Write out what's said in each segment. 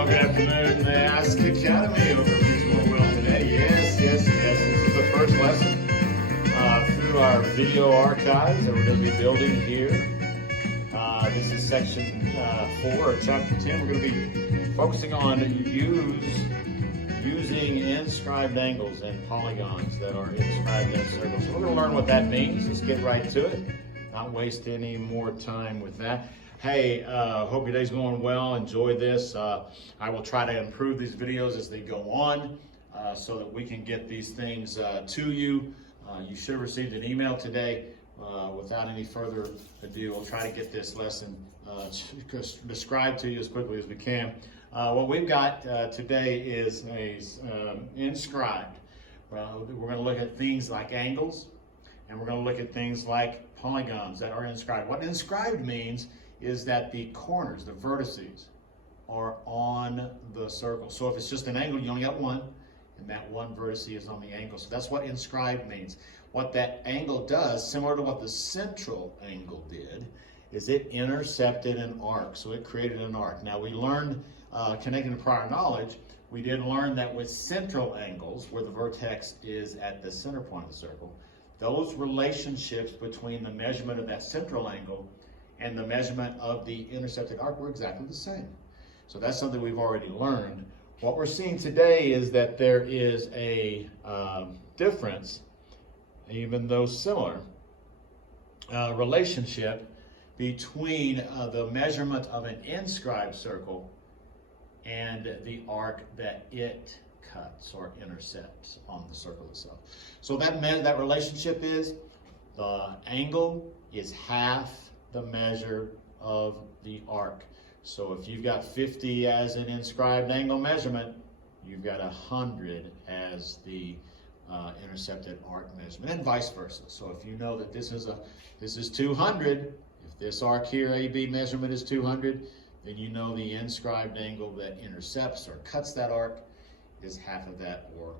Well, good afternoon, the Ask Academy over at Leason well today. Yes. This is the first lesson through our video archives that we're going to be building here. This is section 4 of chapter 10. We're going to be focusing on using inscribed angles and polygons that are inscribed in a circle. So we're going to learn what that means. Let's get right to it. Not waste any more time with that. Hey, hope your day's going well. Enjoy this. I will try to improve these videos as they go on so that we can get these things to you. You should have received an email today. Without any further ado, we'll try to get this lesson described to you as quickly as we can. What we've got today is inscribed. We're going to look at things like angles, and we're going to look at things like polygons that are inscribed. What inscribed means is that the corners, the vertices, are on the circle. So if it's just an angle, you only got one, and that one vertex is on the angle. So that's what inscribed means. What that angle does, similar to what the central angle did, is it intercepted an arc. So it created an arc. Now we learned, connecting to prior knowledge, we did learn that with central angles, where the vertex is at the center point of the circle, those relationships between the measurement of that central angle and the measurement of the intercepted arc were exactly the same. So that's something we've already learned. What we're seeing today is that there is a difference, even though similar, relationship between the measurement of an inscribed circle and the arc that it cuts or intercepts on the circle itself. So that relationship is the angle is half the measure of the arc. So if you've got 50 as an inscribed angle measurement, you've got 100 as the intercepted arc measurement, and vice versa. So if you know that this is 200, if this arc here, AB measurement is 200, then you know the inscribed angle that intercepts or cuts that arc is half of that, or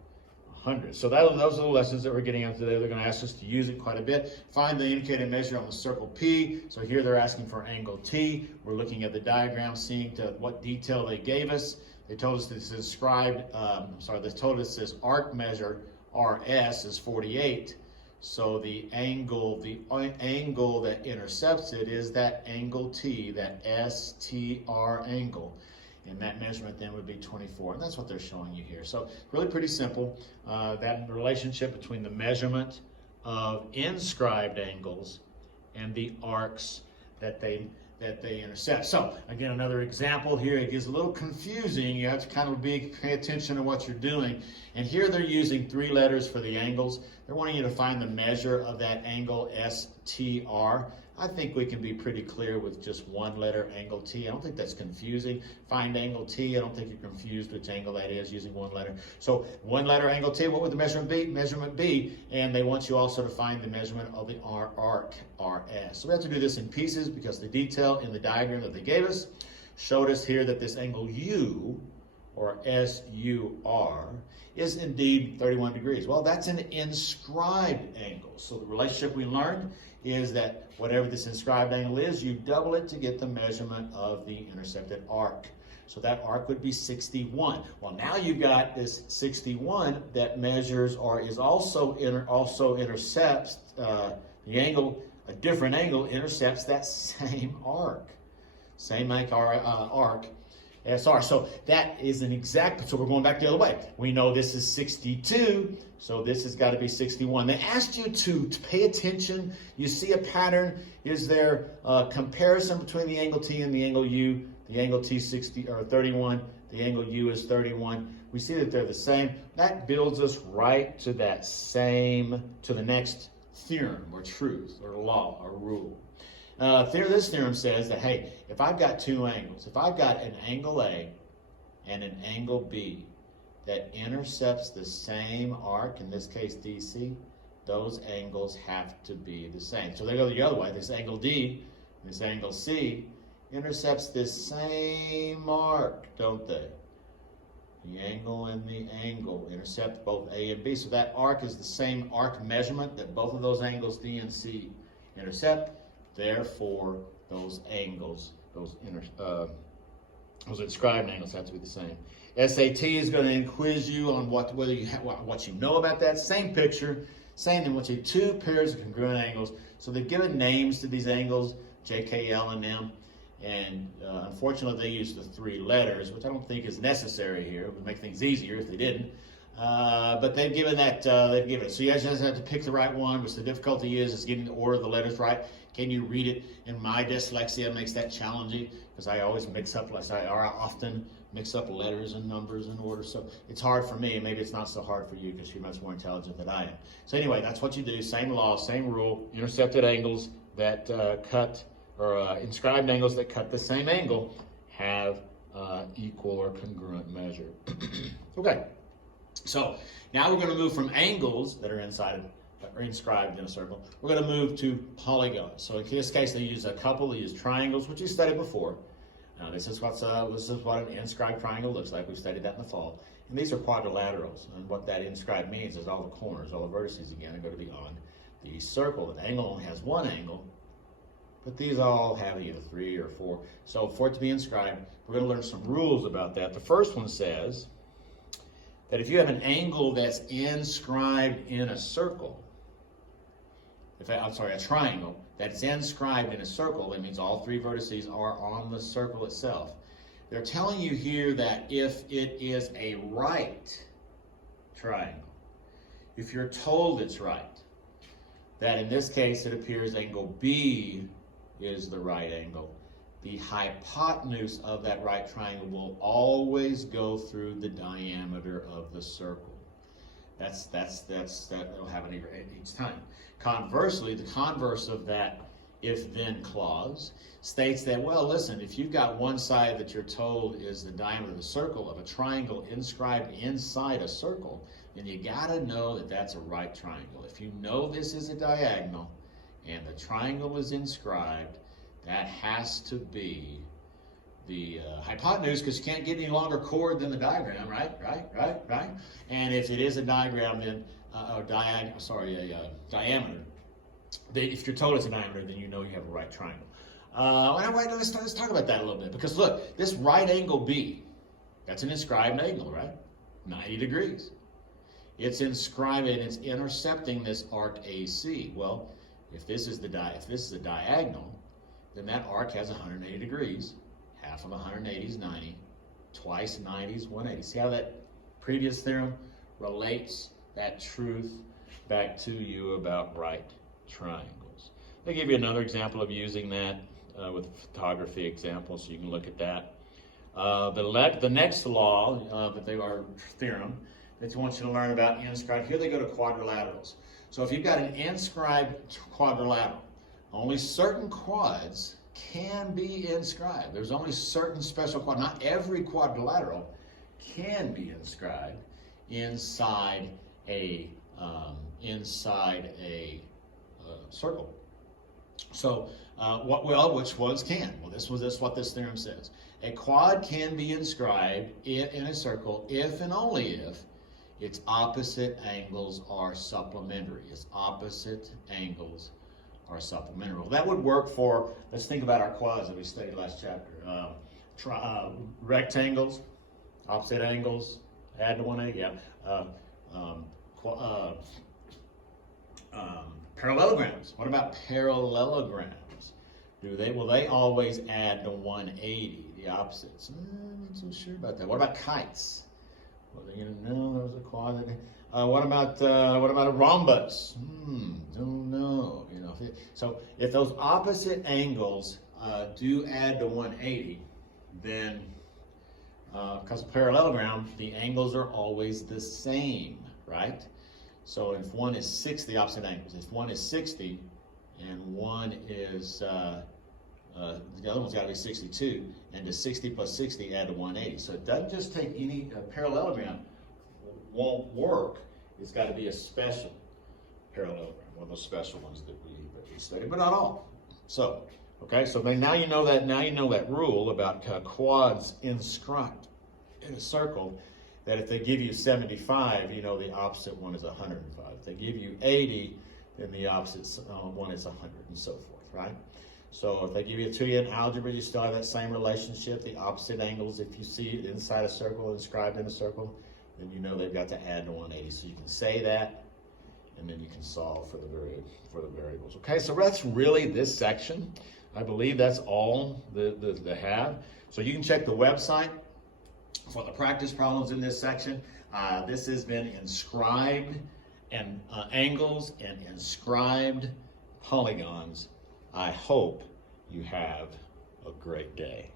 100. So those are the lessons that we're getting out today. They're going to ask us to use it quite a bit. Find the indicated measure on the circle P. So here they're asking for angle T. We're looking at the diagram, seeing to what detail they gave us. They told us this is they told us this arc measure RS is 48. So the angle that intercepts it is that angle T, that STR angle. And that measurement then would be 24, and that's what they're showing you here. So really pretty simple, that relationship between the measurement of inscribed angles and the arcs that they intercept. So again, another example here. It gets a little confusing. You have to kind of pay attention to what you're doing. And here they're using 3 letters for the angles. They're wanting you to find the measure of that angle STR. I think we can be pretty clear with just one letter, angle T. I don't think that's confusing. Find angle T. I don't think you're confused which angle that is using one letter. So one letter, angle T. What would the measurement be? And they want you also to find the measurement of the arc, RS. So we have to do this in pieces because the detail in the diagram that they gave us showed us here that this angle U, or SUR, is indeed 31 degrees. Well, that's an inscribed angle. So the relationship we learned is that whatever this inscribed angle is, you double it to get the measurement of the intercepted arc. So that arc would be 61. Well, now you've got this 61 that measures or is also intercepts the angle, a different angle intercepts that same arc. Same arc. SR. So that is an exact, so we're going back the other way. We know this is 62, so this has got to be 61. They asked you to pay attention. You see a pattern. Is there a comparison between the angle T and the angle U? The angle T 31, the angle U is 31. We see that they're the same. That builds us right to that same, to the next theorem or truth or law or rule. This theorem says that, hey, if I've got 2 angles, if I've got an angle A and an angle B that intercepts the same arc, in this case DC, those angles have to be the same. So they go the other way. This angle D, this angle C, intercepts this same arc, don't they? The angle and the angle intercept both A and B. So that arc is the same arc measurement that both of those angles D and C intercept. Therefore, those angles, those Those inscribed angles have to be the same. SAT is going to quiz you on what you know about that. Same picture, same thing. Want you two pairs of congruent angles. So they've given names to these angles, J, K, L, and M. And unfortunately, they use the 3 letters, which I don't think is necessary here. It would make things easier if they didn't. But they've given that, they've given it. So you guys just have to pick the right one, which the difficulty is getting the order of the letters right. Can you read it? And my dyslexia makes that challenging because I always often mix up letters and numbers and order. So it's hard for me, and maybe it's not so hard for you because you're much more intelligent than I am. So anyway, that's what you do. Same law, same rule. Intercepted angles that cut, or inscribed angles that cut the same angle have equal or congruent measure. Okay. So now we're going to move from angles that are inscribed in a circle. We're going to move to polygons. So in this case, they use they use triangles, which you studied before. This is what an inscribed triangle looks like. We studied that in the fall. And these are quadrilaterals. And what that inscribed means is all the corners, all the vertices again are going to be on the circle. The angle only has one angle, but these all have either 3 or 4. So for it to be inscribed, we're going to learn some rules about that. The first one says that if you have an angle that's inscribed in a circle, a triangle that's inscribed in a circle, that means all 3 vertices are on the circle itself. They're telling you here that if it is a right triangle, if you're told it's right, that in this case it appears angle B is the right angle, the hypotenuse of that right triangle will always go through the diameter of the circle. That'll happen each time. Conversely, the converse of that if-then clause states that, well, listen, if you've got one side that you're told is the diameter of the circle of a triangle inscribed inside a circle, then you gotta know that that's a right triangle. If you know this is a diagonal and the triangle is inscribed, that has to be the hypotenuse, because you can't get any longer chord than the diagram, right? And if it is a diagram, then diameter. If you're told it's a diameter, then you know you have a right triangle. Let's talk about that a little bit, because look, this right angle B, that's an inscribed angle, right? 90 degrees. It's inscribed and it's intercepting this arc AC. Well, if this is a diagonal, then that arc has 180 degrees. Half of 180 is 90. Twice 90 is 180. See how that previous theorem relates that truth back to you about right triangles. They give you another example of using that with a photography example, so you can look at that. The next law theorem that you want you to learn about inscribed, here they go to quadrilaterals. So if you've got an inscribed quadrilateral, only certain quads can be inscribed. There's only certain special quads. Not every quadrilateral can be inscribed inside a circle. So which ones can? Well, this is what this theorem says. A quad can be inscribed in a circle if and only if its opposite angles are supplementary. Its opposite angles are supplementary. Well, that would work for, let's think about our quads that we studied last chapter. Rectangles, opposite angles, add to 180, yeah. Parallelograms. What about parallelograms? Will they always add to 180, the opposites? I'm not so sure about that. What about kites? Well, no, there was a quad. What about a rhombus? Don't know. So if those opposite angles do add to 180, then because of parallelogram, the angles are always the same, right? So if one is 60, the opposite angles. If one is 60 and one is the other one's got to be 62, and the 60 plus 60 add to 180. So it doesn't just take any parallelogram won't work. It's got to be a special parallelogram, one of those special ones that we studied, but not all. So, okay, so now you know that rule about quads inscribed in a circle, that if they give you 75, you know the opposite one is 105. If they give you 80, then the opposite one is 100, and so forth, right? So if they give it to you in algebra, you still have that same relationship, the opposite angles. If you see it inside a circle, inscribed in a circle, then you know they've got to add to 180. So you can say that, and then you can solve for the variables. Okay, so that's really this section. I believe that's all they have. So you can check the website for the practice problems in this section. This has been inscribed and angles and inscribed polygons. I hope you have a great day.